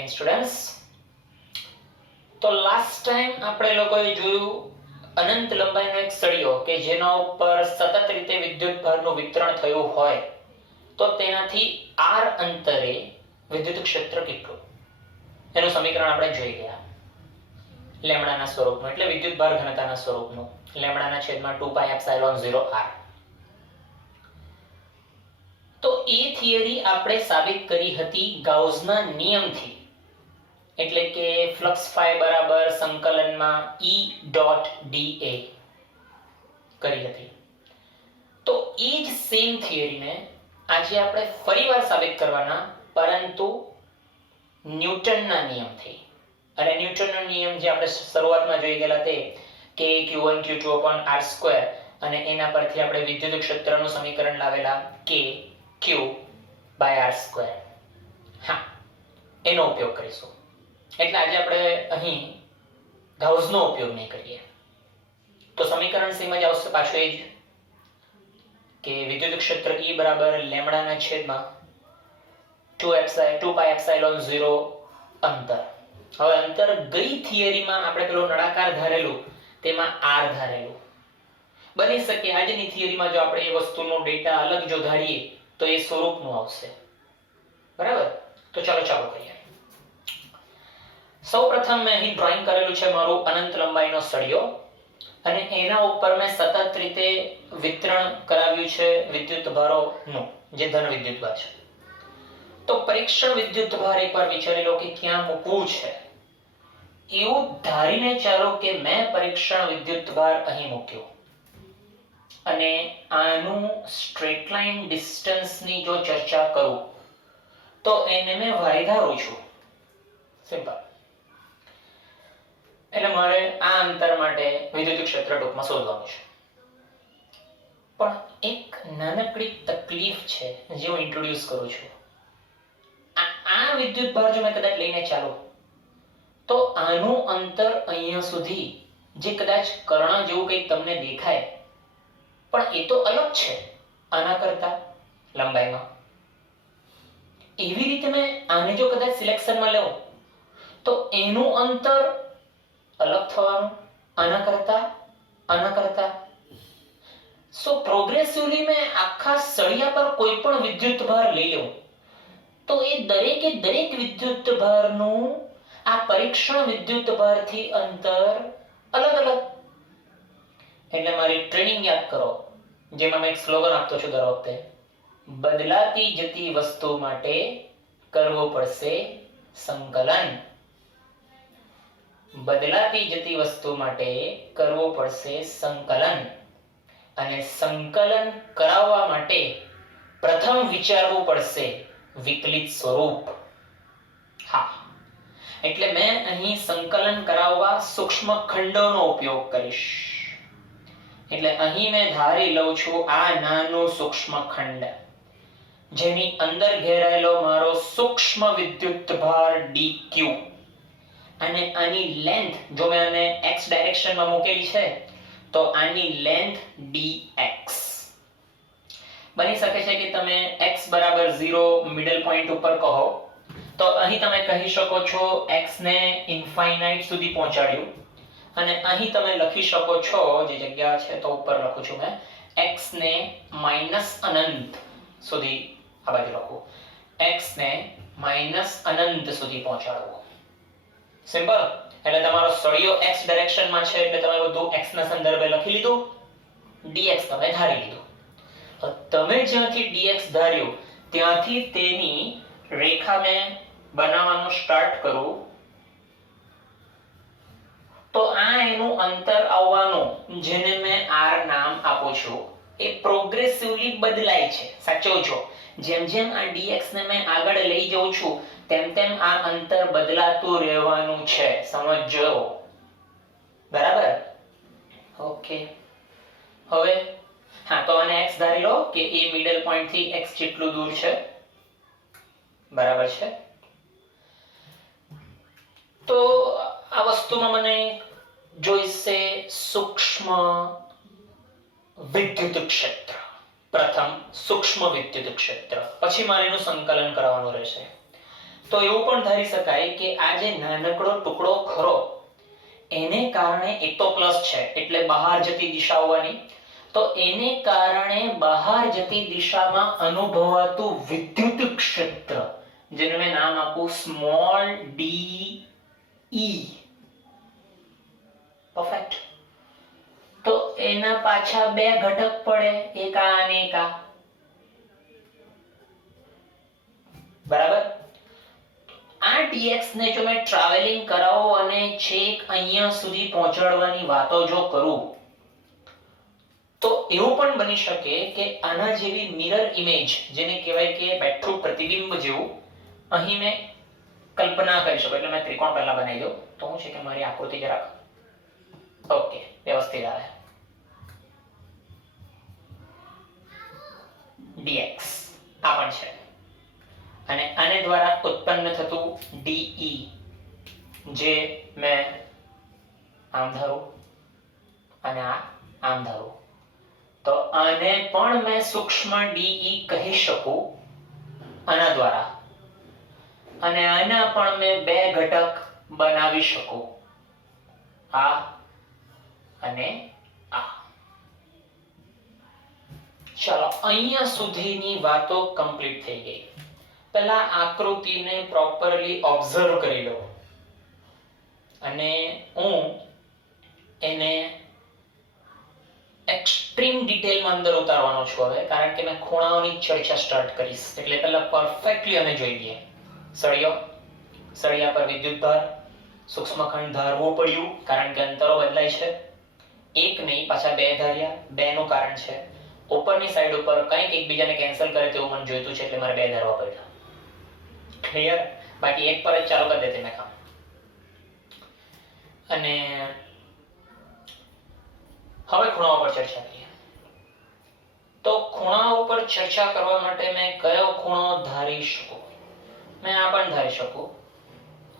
Again students. તો last time આપણે લોકોએ જોયું અનંત લંબાઈનો એક સળિયો કે જેના ઉપર સતત રીતે વિદ્યુત ભારનું વિતરણ થયું હોય તો તેનાથી r અંતરે વિદ્યુત ક્ષેત્ર કેટલું એનું સમીકરણ આપણે જોઈ ગયા. લેમ્ડાના સ્વરૂપનું એટલે વિદ્યુત ભાર ઘનતાના સ્વરૂપનું લેમ્ડાના છેદમાં 2πε0r. તો એ થિયરી આપણે સાબિત કરી હતી ગાઉસના નિયમથી, એટલે કે ફ્લક્સ ફાઈ બરાબર સંકલનમાં E.dA કરી હતી. તો એ જ સેમ થિયરીને આજે આપણે ફરીવાર સાબિત કરવાના, પરંતુ ન્યૂટનના નિયમથી. અને ન્યૂટનનો નિયમ જે આપણે શરૂઆતમાં જોઈ ગયેલા તે કે q1 q2/r2 અને એના પરથી આપણે વિદ્યુત ક્ષેત્રનું સમીકરણ લાવેલા k q/r2. હા, એનો ઉપયોગ કરીશું. એટલે આજે આપણે અહીં ગાઉસનો ઉપયોગ નહીં કરીએ. તો સમીકરણ સેમ જ આવશે પાછું એ જ કે વિદ્યુત ક્ષેત્ર E બરાબર લેમ્ડાના છેદમાં 2πε0 અંતર. હવે અંતર ગઈ થિયરીમાં આપણે પેલો નળાકાર ધારેલું તેમાં r ધારેલું. બની શકે આજની થિયરીમાં જો આપણે એ વસ્તુનો ડેટા અલગ જો ધારીએ તો એ સ્વરૂપનું આવશે. બરાબર? તો ચાલો કરીએ. સૌપ્રથમ મેં અહીં ડ્રોઈંગ કરેલું છે મારું અનંત લંબાઈનો સળિયો અને એના ઉપર મેં સતત રીતે વિતરણ કરાવ્યું છે વિદ્યુત ભારોનું, જે ધન વિદ્યુત ભાર છે. તો પરીક્ષણ વિદ્યુત ભાર એકવાર વિચારી લો કે ક્યાં મૂકવું છે. એવું ધારીને ચાલો કે મેં પરીક્ષણ વિદ્યુત ભાર અહીં મૂક્યો અને આનું સ્ટ્રેટ લાઇન ડિસ્ટન્સની જો ચર્ચા કરું તો એને મેં y ધારું છું. સિમ્પલ. એટલે મારે આ અંતર માટે વિદ્યુત ક્ષેત્ર ટૂંકમાં શોધવાનું છે. પણ એક નાનકડી તકલીફ છે જે હું ઇન્ટ્રોડ્યુસ કરું છું. આ વિદ્યુત ભાર જો મેં કદાચ લઈને ચાલો તો આનું અંતર અહીંયા સુધી જે કદાચ કર્ણ જેવું કંઈક તમને દેખાય, પણ એ તો અલગ છે આના કરતા લંબાઈમાં. એવી રીતે મેં આને જો કદાચ સિલેક્શનમાં લઉં તો એનું અંતર અલગ થવાનું આના કરતા. સો પ્રોગ્રેસિવલી મેં આખા સળિયા પર કોઈ પણ વિદ્યુત ભાર લઈ લઉં તો એ દરેકે દરેક વિદ્યુત ભારનું આ પરીક્ષણ વિદ્યુત ભારથી અંતર અલગ. એટલે મારી ટ્રેનિંગ યાદ કરો, જેમાં મેં એક સ્લોગન આપતો છું દર વખતે, બદલાતી જતી વસ્તુ માટે કરવું પડશે સંકલન. બદલાતી જતી વસ્તુ માટે કરવું પડશે સંકલન. અને સંકલન કરાવવા માટે પ્રથમ વિચારવું પડશે વિકલિત સ્વરૂપ. હા, એટલે મેં અહીં સંકલન કરાવવા સૂક્ષ્મ ખંડોનો ઉપયોગ કરીશ. એટલે અહીં મેં ધારી લઉં છું આ નાનો સૂક્ષ્મ ખંડ જેની અંદર ઘેરાયેલો મારો સૂક્ષ્મ વિદ્યુત ભાર dq અને આની લેન્થ જો મેં આને x ડાયરેક્શનમાં મૂકેલી છે તો આની લેન્થ dx. બની શકે છે કે તમે x બરાબર 0 મિડલ પોઈન્ટ ઉપર કહો તો અહીં તમે કહી શકો છો x ને ઇન્ફાઇનાઇટ સુધી પહોંચાડ્યું અને અહીં તમે લખી શકો છો, જે જગ્યા છે તો ઉપર લખું છું મેં, x ને માઈનસ અનંત સુધી, આ બાજુ લખું x ને માઈનસ અનંત સુધી પહોંચાડવું. સિમ્પલ. એટલે તમારો સળિયો x ડાયરેક્શનમાં છે એટલે તમે બધું x ના સંદર્ભે લખી લીધું, dx તમે ધારી લીધું. તમે જ્યાંથી dx ધાર્યું ત્યાંથી તેની રેખા મેં બનાવવાનું સ્ટાર્ટ કરું તો આ એનું અંતર આવવાનું જેને મેં r નામ આપું છું એ પ્રોગ્રેસિવલી બદલાય છે. સાચવજો, જેમ જેમ આ dx ને મેં આગળ લઈ જાઉં છું તેમ તેમ આ અંતર બદલાતું રહેવાનું છે. સમજો. બરાબર? ઓકે. હવે હા, તો આને x ધારી લો કે એ મિડલ પોઈન્ટ થી x જેટલું દૂર છે. બરાબર છે? તો આ વસ્તુમાં મને જોઈશે સૂક્ષ્મ વિદ્યુત ક્ષેત્ર. પ્રથમ સૂક્ષ્મ વિદ્યુત ક્ષેત્ર, પછી મારે એનું સંકલન કરવાનું રહેશે. તો એવું પણ ધારી શકાય કે આ જે નાનકડો ટુકડો ખરો એને કારણે એક તો પ્લસ છે એટલે બહાર જતી દિશા હોવાની, તો એને કારણે બહાર જતી દિશામાં અનુભવાતું વિદ્યુત ક્ષેત્ર જેને મેં નામ આપું સ્મોલ ડી ઈ. પરફેક્ટ. તો એના પાછા બે ઘટક પડે, એક આ અને એક આ. બરાબર. આ dx ને જો મેં ટ્રાવેલિંગ કરાવો અને છેક અહીંયા સુધી પહોંચાડવાની વાતો જો કરું તો એવું પણ બની શકે કે આના જેવી મિરર ઇમેજ જેને કહેવાય કે બેઠું પ્રતિબિંબ જેવું અહીં મેં કલ્પના કરી શકું. એટલે મેં ત્રિકોણ પહેલા બનાવી દઉં તો શું છે કે મારી આકૃતિ જરાક ઓકે વ્યવસ્થિત આવે. dx આ પણ છે અને આને દ્વારા ઉત્પન્ન થતું de જે મેં આમ ધારું અને આમ ધારું, તો આને પણ મેં સૂક્ષ્મ de કહી શકું આના દ્વારા, અને આના પણ મેં બે ઘટક બનાવી શકું, આ અને આ. ચાલો અહીંયા સુધીની વાતો કમ્પ્લીટ થઈ ગઈ. પહેલા આકૃતિને પ્રોપરલી ઓબ્ઝર્વ કરી લો અને હું એને એક્સ્ટ્રીમ ડિટેલમાં અંદર ઉતારવાનો છું હવે, કારણ કે મેં ખૂણાઓની ચર્ચા સ્ટાર્ટ કરીશ. એટલે પહેલા પરફેક્ટલી અમે જોઈ લઈએ. સળિયો, સળિયા પર વિદ્યુતભાર, સૂક્ષ્મખંડ ધારવું પડ્યું કારણ કે અંતરો બદલાય છે. એક નહીં પાછા બે ધાર્યા, બે નું કારણ છે ઉપરની સાઈડ ઉપર કંઈક એકબીજાને કેન્સલ કરે તેવું મને જોઈતું છે એટલે મારે બે ધારવા પડ્યા. ક્લિયર? બાકી એક પર જ ચાલુ કરી દેતી મેં કામ. અને હવે ખૂણાઓ પર ચર્ચા કરીએ. તો ખૂણાઓ પર ચર્ચા કરવા માટે મેં કયો ખૂણો ધારી શકું? મેં આ પણ ધારી શકું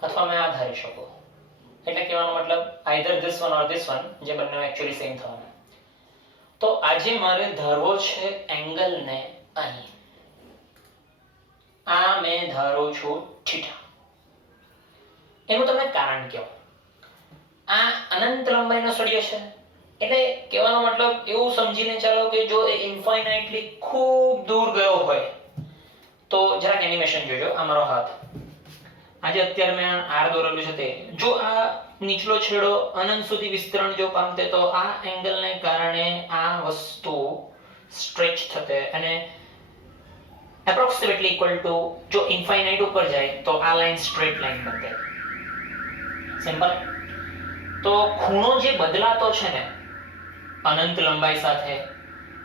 અથવા મેં આ ધારી શકું. એટલે કહેવાનો મતલબ either this one or this one, જે બંને એક્ચ્યુઅલી સેમ થવાના. તો આજે મારે ધારવો છે એંગલને અહીં. આ મેં ધારું છું થીટા. એનું તમને કારણ કહો. આ અનંત લંબાઈનો સળિયો છે એટલે કહેવાનો મતલબ એવું સમજીને ચાલો કે જો એ ઇન્ફાઇનાઇટલી ખૂબ દૂર ગયો હોય તો જરાક એનિમેશન જોજો. આ મારો હાથ, આજે અત્યારે મેં આર દોરેલું છે તે જો આ નીચલો છેડો અનંત સુધી વિસ્તરણ જો પામતે તો આ એંગલને કારણે આ વસ્તુ સ્ટ્રેચ થતે અને એપ્રોક્સિમેટલી ઇક્વલ ટુ જો ઇન્ફાઇનાઇટ ઉપર જાય તો આ લાઈન સ્ટ્રેટ લાઈન બનતે. સિમ્પલ. તો ખૂણો જે બદલાતો છે ને અનંત લંબાઈ સાથે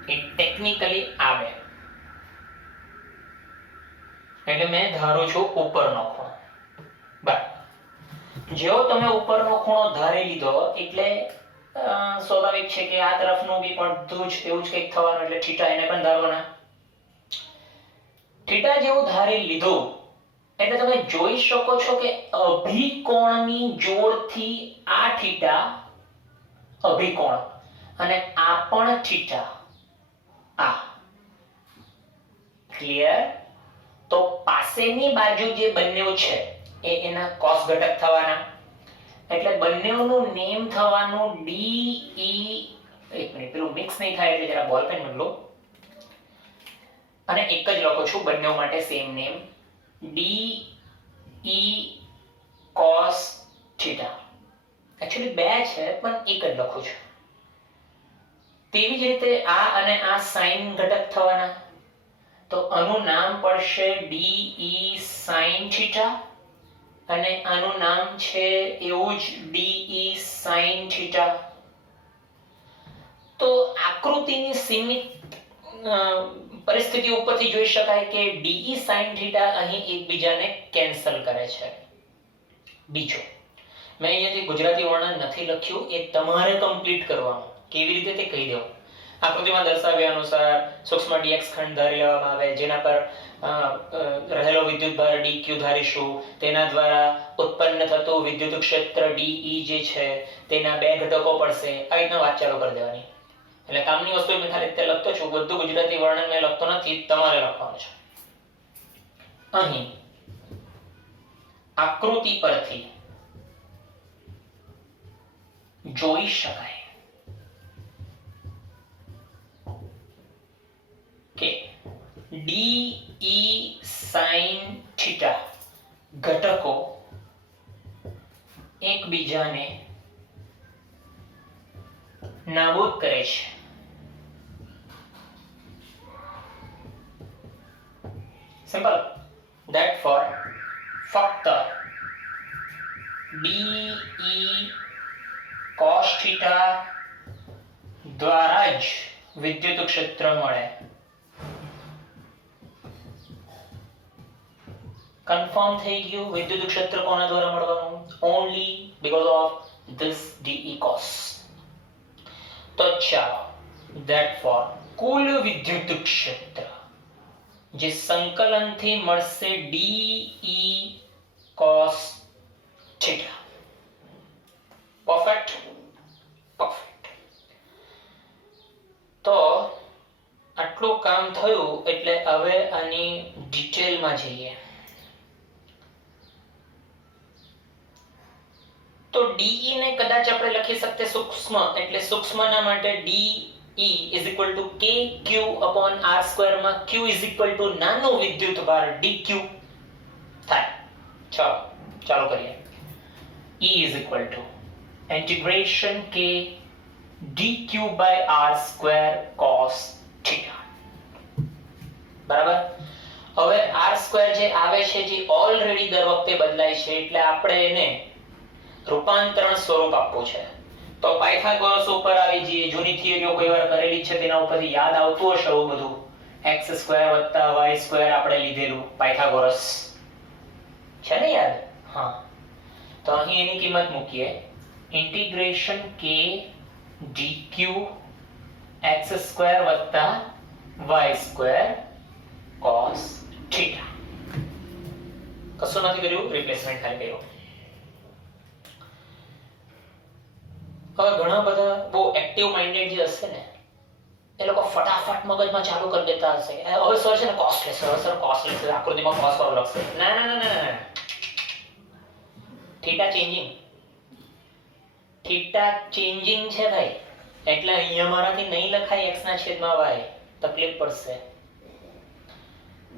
એ ટેકનિકલી આવે. એટલે મેં ધારું છું ઉપરનો ખૂણો. બરાબર. જેવો તમે ઉપરનો ખૂણો ધારી લીધો એટલે સ્વાભાવિક છે કે આ તરફનું બી બધું જ એવું જ કંઈક થવાનું, એટલે થીટા એને પણ ધારવાના. થીટા જેવું ધારી લીધું એટલે તમે જોઈ શકો છો કે અભિકોણની જોડથી આ થીટા અભિકોણ અને આ પણ થીટા. આ ક્લિયર? તો પાસેની બાજુ જે બંને છે એ એના cos ઘટક થવાના, એટલે બંનેનું નેમ થવાનું de. એક મિનિટ, પેલું મિક્સ નહીં થાય એટલે જરા બોલ પેન મોકલો. અને એક જ લખું છું બંને માટે same name, de cos theta. Actually બે છે પણ એક જ લખું છું. તેવી જ રીતે આ અને આ sin ઘટક થવાના, તો આનું નામ પડશે de sin થીટા અને આનું નામ છે એવું જ de sin થીટા. તો આકૃતિની સીમિત પરિસ્થિતિ ઉપરથી જોઈ શકાય કે de sin થીટા અહીં એકબીજાને કેન્સલ કરે છે. બીજો મેં અહીંયાથી ગુજરાતી વર્ણન નથી લખ્યું, એ તમારે કમ્પ્લીટ કરવાનું. કેવી રીતે તે કહી દઉં. આકૃતિમાં દર્શાવ્યા અનુસાર સૂક્ષ્મ dx ખંડ ધારી લેવામાં આવે, જેના પર રહેલો વિદ્યુતભાર dq ધારીશું, તેના દ્વારા ઉત્પન્ન થતું વિદ્યુત ક્ષેત્ર de જે છે તેના બે ઘટકો પડશે. આ રીતના વાત ચાલુ કરી દેવાની. એટલે કામની વસ્તુ મેં ખાલી રીતે લખતો છું, બધું ગુજરાતી વર્ણન મેં લખતો નથી, તમારે લખવાનું છે. અહીં આકૃતિ પરથી જોઈ શકાય કે ડી sin થીટા ઘટકો એકબીજાને નાબૂદ કરે છે. સિમ્પલ. ધેટ ફોર ફક્ત ડી cos થીટા દ્વારા જ વિદ્યુત ક્ષેત્ર મળે. કન્ફર્મ થઈ ગયું વિદ્યુત ક્ષેત્ર કોના દ્વારા મળવાનું? Only because of this D cos. તો ચાલો, ધેટ ફોર કુલ વિદ્યુત ક્ષેત્ર જે સંકલનથી મળશે ડી cos થીટા. પરફેક્ટ. તો આટલું કામ થયું એટલે હવે આની ડિટેલમાં જઈએ. તો ડીઈ ને કદાચ આપણે લખી શકતે સૂક્ષ્મ, એટલે સૂક્ષ્મના માટે ડીઈ ઇઝ ઇક્વલ ટુ કે ક્યુ અપોન આર સ્ક્વેર માં ક્યુ ઇઝ ઇક્વલ ટુ નાનો વિદ્યુત ભાર ડીક્યુ થાય. ચાલો કરીએ. E is equal to integration કે dq by r square cos theta. બરાબર. હવે r square જે આવે છે જે ઓલરેડી દર વખતે બદલાય છે, એટલે આપણે એને રૂપાંતરણ સ્વરૂપ આપવું છે. તો પાયથાગોરસ ઉપર આવી જઈએ. જૂની થિયરીઓ કોઈ વાર કરેલી છે, તેના ઉપરથી યાદ આવતું હશે એવું બધું. x સ્ક્વેર વત્તા y સ્ક્વેર આપણે લીધેલું પાયથાગોરસ છે ને યાદ? હા. તો અહીં એની કિંમત મૂકીએ. ઇન્ટિગ્રેશન કે dq x સ્ક્વેર વત્તા y સ્ક્વેર cos theta. કશું નથી કર્યું, રિપ્લેસમેન્ટ ખાલી કર્યું. હવે ઘણા બધા બહુ એક્ટિવ માઇન્ડેડ જે હશે ને, એ લોકો ફટાફટ મગજમાં ચાલુ કરી દેતા હશે. હવે સર છે ને cos લેશે, હવે સર cos લેશે, આકૃતિમાં cos વાળું લખશે. ના ના ના ના ના, થીટા ચેન્જિંગ છે ભાઈ. એટલે અહીંયા મારાથી નહીં લખાય x ના છેદમાં y, તકલીફ પડશે.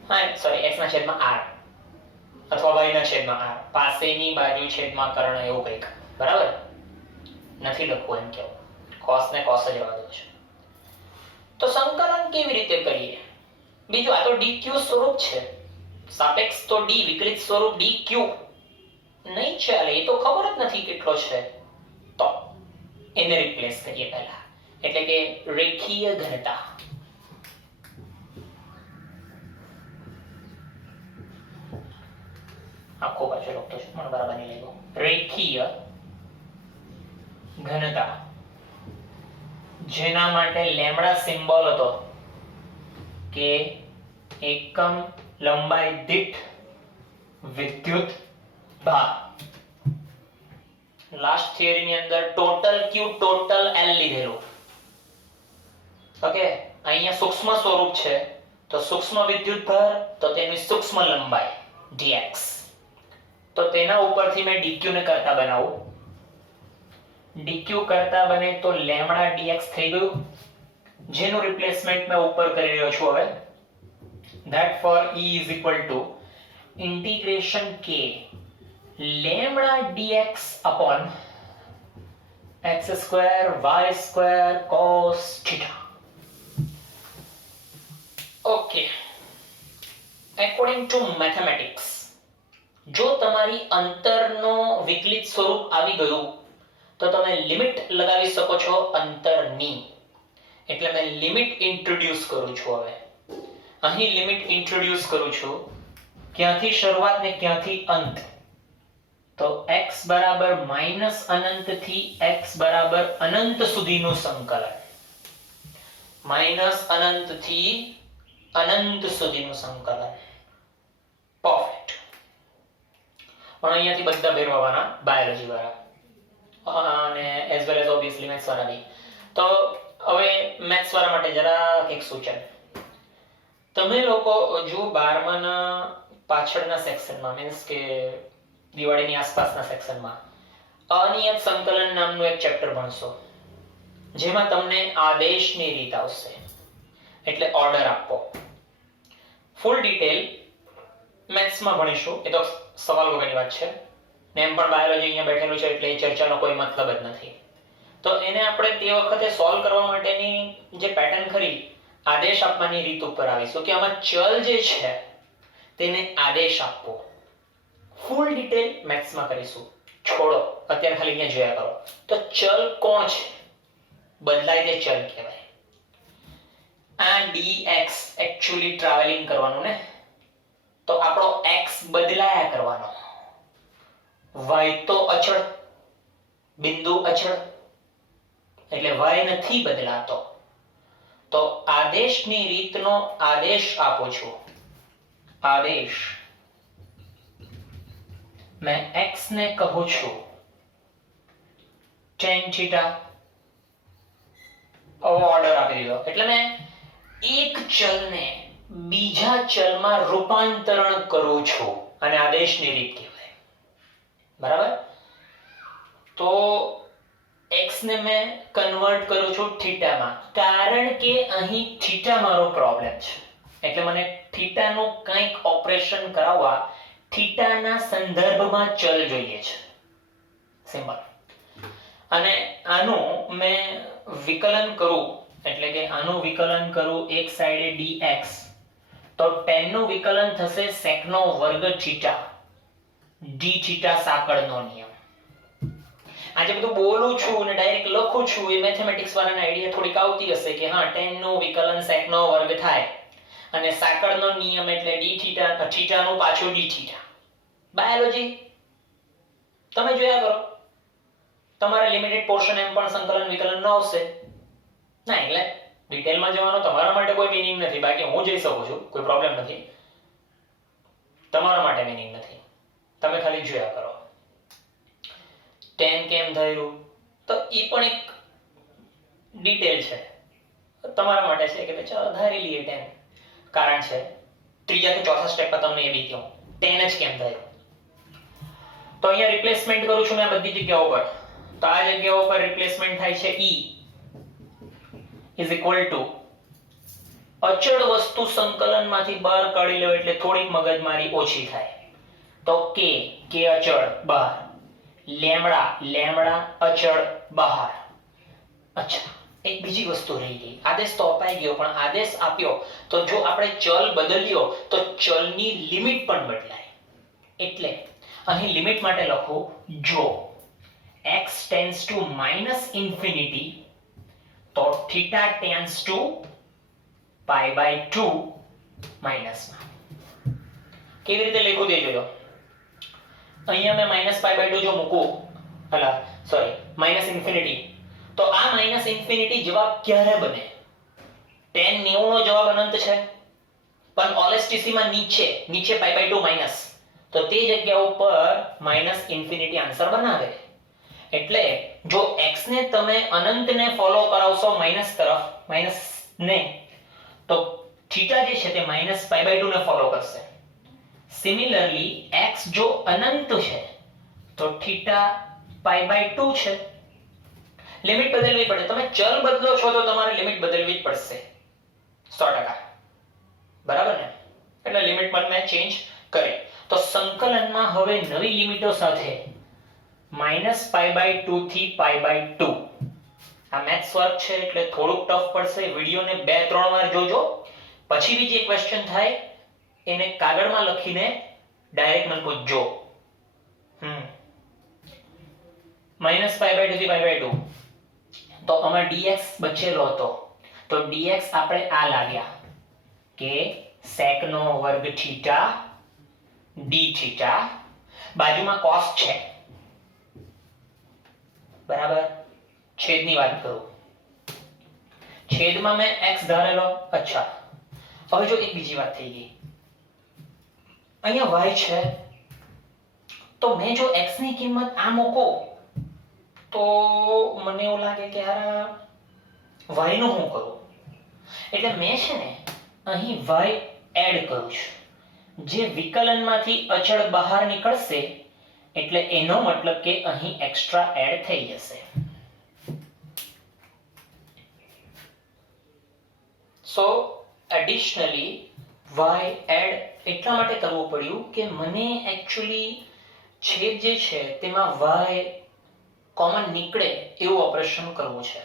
હા સોરી, x ના છેદમાં r અથવા y ના છેદમાં r, પાસેની બાજુ છેદમાં કર્ણ, એવું કંઈક. બરાબર નથી લખવું એમ કેવું. cos ને cos જ રહેવા દો છો. તો સંકલન કેવી રીતે કરીએ? બીજું, આ તો dq સ્વરૂપ છે. સાપેક્ષ તો d, વિકલિત સ્વરૂપ dq નહીં ચાલે. એ તો ખબર જ નથી કેટલો છે. તો એને રિપ્લેસ કરીએ પહેલા, એટલે કે રેખીય ઘનતા. આખો પાછો લખતો છું, મને બરાબર નહીં લાગ્યો. રેખીય ઘનતા, જેના માટે લેમ્ડા સિમ્બોલ હતો કે એકમ લંબાઈ દીઠ વિદ્યુત ભાર. લાસ્ટ થિયરી ની અંદર ટોટલ q ટોટલ l લીધેલું. ઓકે, અહીંયા સૂક્ષ્મ સ્વરૂપ છે, તો સૂક્ષ્મ વિદ્યુત ભાર, તો તેની સૂક્ષ્મ લંબાઈ dx. તો તેના ઉપરથી મેં dq ને કરતા બનાવું. dq કરતા બને તો લેમ્ડા dx થઈ ગયું, જેનું રિપ્લેસમેન્ટ મેં ઉપર કરી રહ્યો છું હવે. That for E is equal to integration k lambda dx upon x square y square cos theta. Okay, according to mathematics, જો તમારી અંતરનો વિકલિત સ્વરૂપ આવી ગયું તો તમે લિમિટ લગાવી શકો છો અંતરની. એટલે મેં લિમિટ ઇન્ટ્રોડ્યુસ કરું છું. હવે અહીં લિમિટ ઇન્ટ્રોડ્યુસ કરું છું. ક્યાંથી શરૂઆત ને ક્યાંથી અંત? તો x બરાબર માઈનસ અનંત થી x બરાબર અનંત સુધીનું સંકલન. માઈનસ અનંત થી અનંત સુધીનું સંકલન. પરફેક્ટ. પણ અહીંયાથી બધા ભેરવાના બાયોલોજી વાળા અને as well as obviously maths વાળા નહીં. તો હવે મેથ્સ વાળા માટે જરા એક સૂચન. તમે લોકો જો 12માના પાછળના સેક્શનમાં, મીન્સ કે દિવાળીની આસપાસના સેક્શનમાં અનિયત સંકલન નામનું એક ચેપ્ટર ભણશો, જેમાં તમને આદેશની રીત આવશે, એટલે ઓર્ડર આપવો. ફૂલ ડિટેલ મેથ્સમાં ભણીશું, એ તો સવાલ વગરની વાત છે ને. એમ પણ બાયોલોજી અહીંયા બેઠેલું છે એટલે એ ચર્ચાનો કોઈ મતલબ જ નથી. તો એને આપણે તે વખતે સોલ્વ કરવા માટેની જે પેટર્ન ખરી, આદેશ આપવાની રીત ઉપર આવીશું કે આમાં ચલ જે છે તેને આદેશ આપવો. ફૂલ ડિટેલ મેથ્સમાં કરીશું. છોડો, અત્યારે ખાલી અહીંયા જોયા કરો. તો ચલ કોણ છે? બદલાય તે ચલ કહેવાય. આ dx એકચ્યુઅલી ટ્રાવેલિંગ કરવાનું ને, તો આપણો x બદલાયા કરવાનો. y તો અચળ, બિંદુ અચળ, એટલે y નથી બદલાતો. તો આદેશની રીતનો આદેશ આપું છું. આદેશ મેં x ને કહું છું tan θ. ઓર્ડર આપી દીધો એટલે મેં એક ચલને બીજા ચલમાં રૂપાંતરણ કરું છું, અને આદેશની રીત કહેવાય. બરાબર? તો x ને મેં કન્વર્ટ કરું છું થીટામાં, કારણ કે અહીં થીટા મારો પ્રોબ્લેમ છે. એટલે મને થીટાનું કંઈક ઓપરેશન કરાવવા થીટાના સંદર્ભમાં ચલ જોઈએ છે. સિમ્પલ. અને આનું મેં વિકલન કરું, એટલે કે આનું વિકલન કરું એક સાઈડે dx, તો tan નું વિકલન થશે sec નો વર્ગ થીટા d θ સાંકળનો નિયમ. આજે બધું બોલું છું અને ડાયરેક્ટ લખું છું, એ મેથેમેટિક્સ વાળાને આઈડિયા થોડીક આવતી હશે કે હા, tan નું વિકલન sec નો વર્ગ થાય અને સાંકળનો નિયમ એટલે d θ નું પાછું d θ. બાયોલોજી તમે જોયા કરો, તમારા લિમિટેડ પોર્શન એમ પણ સંકલન વિકલન ન આવશે ના, એટલે ડિટેલમાં જવાનો તમારા માટે કોઈ મીનિંગ નથી. બાકી હું જઈ શકું છું, કોઈ પ્રોબ્લેમ નથી. તમારા માટે મીનિંગ નથી, તમે ખાલી જોયા કરો. tan કેમ થયું તો એ પણ એક ડિટેલ છે તમારા માટે, છે કે ચાલો ધારી લઈએ tan. કારણ છે ત્રીજા કે ચોથા સ્ટેપ પર તમને એ બી કહું tan જ કેમ થયું. તો અહીંયા રિપ્લેસમેન્ટ કરું છું મેં બધી જગ્યાઓ પર. તો આ જગ્યાઓ પર રિપ્લેસમેન્ટ થાય છે e is equal to અચળ વસ્તુ સંકલનમાંથી બહાર કાઢી લો એટલે થોડીક મગજમારી ઓછી થાય. તો k અચળ બહાર, લેમ્ડા અચળ બહાર. અચ્છા, એક બીજી વસ્તુ રહી ગઈ. આદેશ તો અપાઈ ગયો, પણ આદેશ આપ્યો તો જો આપણે ચલ બદલ્યો તો ચલની લિમિટ પણ બદલાય. એટલે અહીં લિમિટ માટે લખો, જો x tends to -infinity તો theta tends to π/2 માઈનસમાં. કેવી રીતે લખું તે જોજો. અહીંયા મેં -π/2 જો મૂકું, -infinity, તો આ -infinity જવાબ ક્યારે બને? tan 90 નો જવાબ અનંત છે, પણ OLSTC માં નીચે π/2 માઈનસ, તો તે જગ્યા ઉપર -infinity આન્સર બનાવે. એટલે જો x ને તમે અનંતને ફોલો કરાવશો માઈનસ તરફ, માઈનસ ને, તો થીટા જે છે તે -π/2 ને ફોલો કરશે. સિમિલરલી x જો અનંત છે તો થીટા π/2 છે. લિમિટ બદલવી પડે. તમે ચલ બદલો છો તો તમારે લિમિટ બદલવી જ પડશે 100%. બરાબર ને? એટલે લિમિટ પણ મેં ચેન્જ કરી. તો સંકલનમાં હવે નવી લિમિટો સાથે -π/2 થી π/2. આ મેથ્સ વર્ક છે એટલે થોડુંક ટફ પડશે. વિડિયોને 2-3 વાર જોજો, પછી બીજી એક ક્વેશ્ચન થાય એને કાગળમાં લખીને ડાયરેક્ટ મને પૂછજો. -π/2 થી π/2. તો આમાં dx બચેલો હતો, તો dx આપણે આ લાવ્યા કે sec નો વર્ગ થીટા d θ, બાજુમાં cos છે. બરાબર? છેદની વાત કરું, છેદમાં મેં x ધારેલો. અચ્છા, હવે જો એક બીજી વાત થઈ ગઈ. અહીંયા y છે, તો મેં જો x ની કિંમત આ મૂકું તો મને એવું લાગે કે યાર y નું શું કરું? એટલે મેં છે ને અહીં y એડ કરું છું. જે વિકલનમાંથી અચળ બહાર નીકળશે એટલે એનો મતલબ કે અહીં એક્સ્ટ્રા એડ થઈ જશે. સો એડિશનલી y એડ એટલા માટે કરવું પડ્યું કે મને એકચ્યુઅલી છેદ જે છે તેમાં y કોમન નીકળે એવું ઓપરેશન કરવું છે.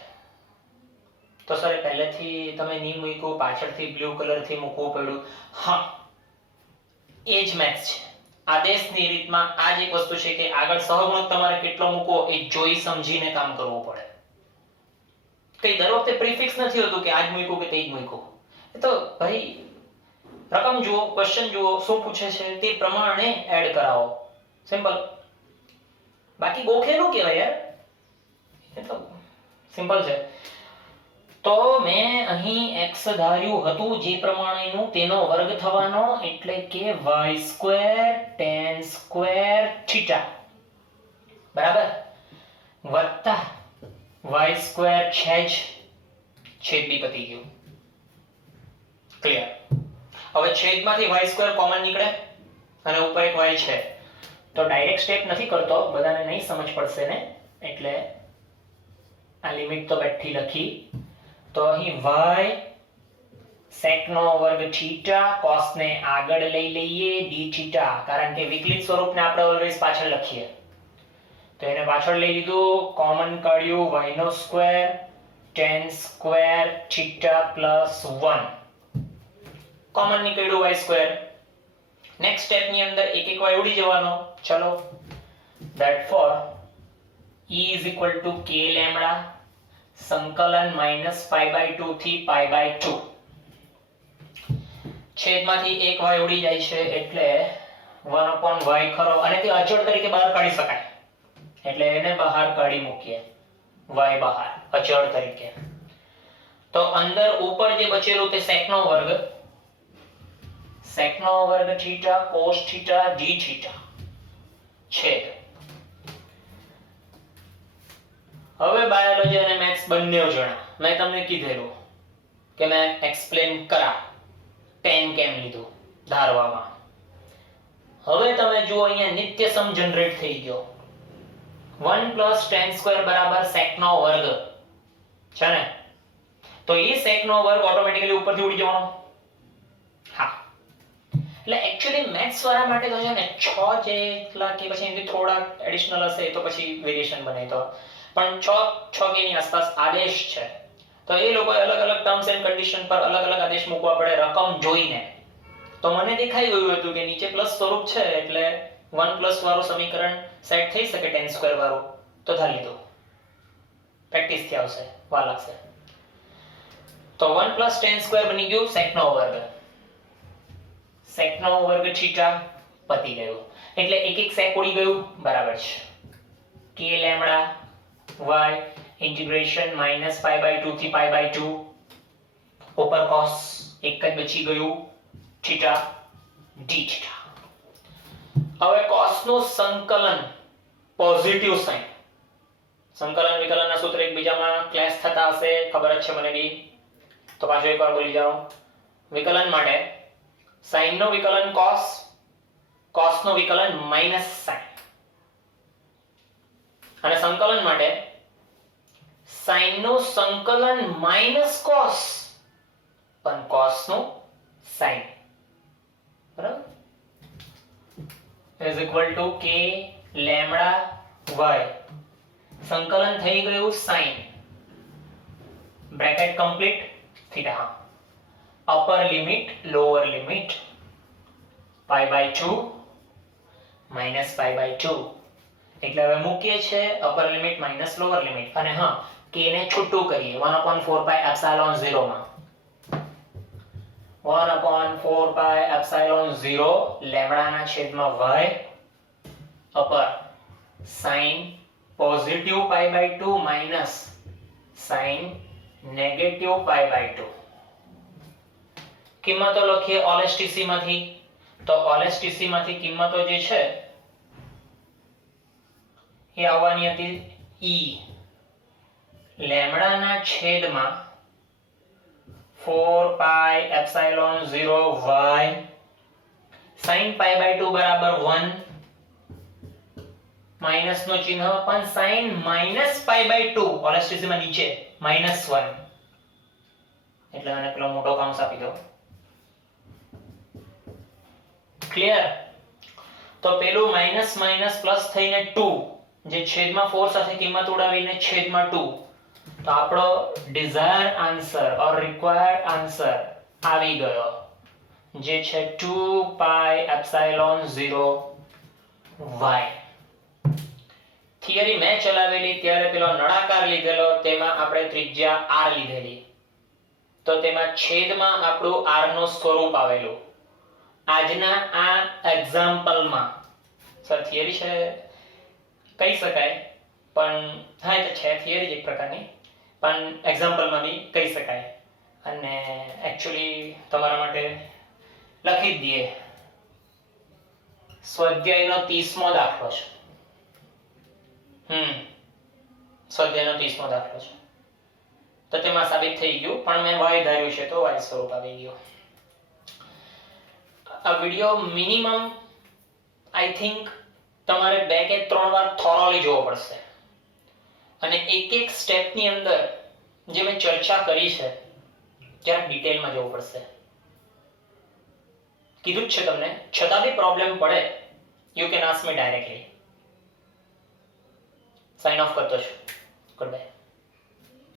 તો સર પહેલેથી તમે નહીં મૂક્યું, પાછળથી બ્લુ કલરથી મૂકવું પડ્યું. હા, એ જ મેથ્સ છે. આદેશની રીતમાં આ જ એક વસ્તુ છે કે આગળ સહગુણક તમારે કેટલો મૂકવો એ જોઈ સમજીને કામ કરવું પડે. કઈ દર વખતે પ્રીફિક્સ નથી હોતું કે આજ મૂક્યું કે તે જ મૂક્યું. એ તો ભાઈ રકમ જુઓ, ક્વેશ્ચન જુઓ, શું પૂછે છે તે પ્રમાણે એડ કરાવો. સિમ્પલ. બાકી ગોખે નું કહેવાય યાર, એ તો સિમ્પલ છે. તો મેં અહીં x ધાર્યું હતું જે પ્રમાણેનું તેનો વર્ગ થવાનો, એટલે કે y² tan સ્ક્વેર થીટા બરાબર વત્તા y² છે જ, છેદ બી પતી ગયું. ક્લિયર. હવે છેદમાંથી y² કોમન નીકળે અને ઉપર એક y છે, તો ડાયરેક્ટ સ્ટેપ નથી કરતો, બધાને નહીં સમજ પડશે ને, એટલે આ લિમિટ તો બેઠી લખી. તો અહીં y sec નો વર્ગ થીટા, cos ને આગળ લઈ લઈએ d થીટા, કારણ કે વિકલિત સ્વરૂપને આપણે ઓલવેઝ પાછળ લખીએ, તો એને પાછળ લઈ લીધું. કોમન કાઢ્યું y નો square tan square theta plus 1, common નીકળ્યું y². નેક્સ્ટ સ્ટેપ ની અંદર એક એક y ઉડી જવાનો. ચલો, ધેટફોર e = k લેમ્ડા સંકલન -π/2 થી π/2. છેદમાંથી એક y ઉડી જાય છે એટલે 1/y ખરો, અને તે અચળ તરીકે બહાર કાઢી શકાય, એટલે એને બહાર કાઢી મૂકીએ, y બહાર અચળ તરીકે. તો અંદર ઉપર જે બચેલું તે sec નો વર્ગ theta cos theta d theta છેદ. હવે બાયોલોજી અને મેથ્સ બંને જણા મેં તમને કીધેલું કે મેં એક્સપ્લેન કરા tan કેમ લીધું ધારવામાં. હવે તમે જુઓ અહીંયા નિત્યસમ જનરેટ થઈ ગયો. 1 + tan² બરાબર sec નો વર્ગ છે ને, તો એ sec નો વર્ગ ઓટોમેટિકલી ઉપરથી ઉડી જવાનો. હા, એટલે એકચ્યુઅલી મેથ્સ વાળા માટે તો છે ને 6 જેટલા કે પછી એનાથી થોડા એડિશનલ હશે તો પછી વેરિએશન બને, તો પણ 6 કે ની આસપાસ આદેશ છે, તો એ લોકો અલગ અલગ ટર્મ્સ એન્ડ કન્ડિશન પર અલગ અલગ આદેશ મૂકવા પડે રકમ જોઈને. તો મને દેખાઈ ગયું હતું કે નીચે પ્લસ સ્વરૂપ છે એટલે 1+ વાળું સમીકરણ સેટ થઈ શકે tan² વાળું, તો ધારી લીધું. પ્રેક્ટિસ થી આવશે, વાર લાગશે. તો 1 + tan² બની ગયું sec નો વર્ગ. sec નો વર્ગ થીટા પતી ગયું, એટલે એક એક sec ઉડી ગયું, બરાબર છે. k લેમ્ડા y ઇન્ટિગ્રેશન -π/2 થી π/2, ઉપર cos એક જ બચી ગયું થીટા d થીટા. હવે cos નું સંકલન પોઝિટિવ સાઇન, સંકલન વિકલનના સૂત્ર એકબીજામાં ક્લેશ થતા હશે, ખબર જ છે મને બી, તો પાછો એકવાર બોલી જાઓ. વિકલન માટે sin નો વિકલન cos નો વિકલન -sin, અને સંકલન માટે sin નું સંકલન -cos પણ cos નું sin, બરાબર, = k લેમ્ડા y, સંકલન થઈ ગયું sin, bracket complete, theta, upper limit lower limit π/2 -π/2, એટલે હવે મૂકીએ છે upper limit minus lower limit, અને હા k ને છૂટું કરીએ 1/4πε0 માં. 1/4πε0 લેમ્ડાના છેદમાં y અપર sin positive π/2 minus sin negative π/2. કિંમતો લખીએ OLSTC માંથી, તો OLSTC માંથી કિંમતો જે છે એ આવવાની હતી e લેમ્ડાના છેદમાં 4πε0 y sin π/2 બરાબર 1 માઇનસ નું ચિહ્ન પણ sin -π/2 ઓલસ્ટ્રીઝમાં નીચે -1 એટલે આને પેલો મોટો કૌંસ આપી દો. ક્લિયર? તો પેલું માઇનસ માઇનસ પ્લસ થઈને 2 જે છેદમાં 4 સાથે કિંમત ઉડાવીને છેદમાં 2, તો આપણો ડિઝાયર આન્સર ઓર રિક્વાયર્ડ આન્સર આવી ગયો, જે છે 2πε0y. થિયરી મેં ચલાવેલી ત્યારે પેલો નળાકાર લીધેલો, તેમાં આપણે ત્રિજ્યા r લીધેલી, તો તેમાં છેદમાં આપણું r નું સ્વરૂપ આવેલું. આજના આ એક્ઝામ્પલમાં સર થિયરી છે કહી શકાય, પણ હા એ તો છે થિયરી જ એક પ્રકારની, પણ એક્ઝામ્પલમાં બી કહી શકાય. અને એકચ્યુઅલી તમારા માટે લખી જ દઈએ, સ્વાધ્યાયનો 30મો દાખલો છે. સ્વાધ્યાયનો 30મો દાખલો છે, તો તેમાં સાબિત થઈ ગયું, પણ મેં y ધાર્યું છે તો y સ્વરૂપ આવી ગયું. આ વિડિયો મિનિમમ આઈ થિંક તમારે 2 કે 3 વાર થોરોલી જોવો પડશે, અને એક એક સ્ટેપની અંદર જે મેં ચર્ચા કરી છે જરાક ડિટેલમાં જોવું પડશે. કીધું જ છે તમને, છતાં બી પ્રોબ્લેમ પડે you can ask me directly. Sign off કરતો છું. Good bye.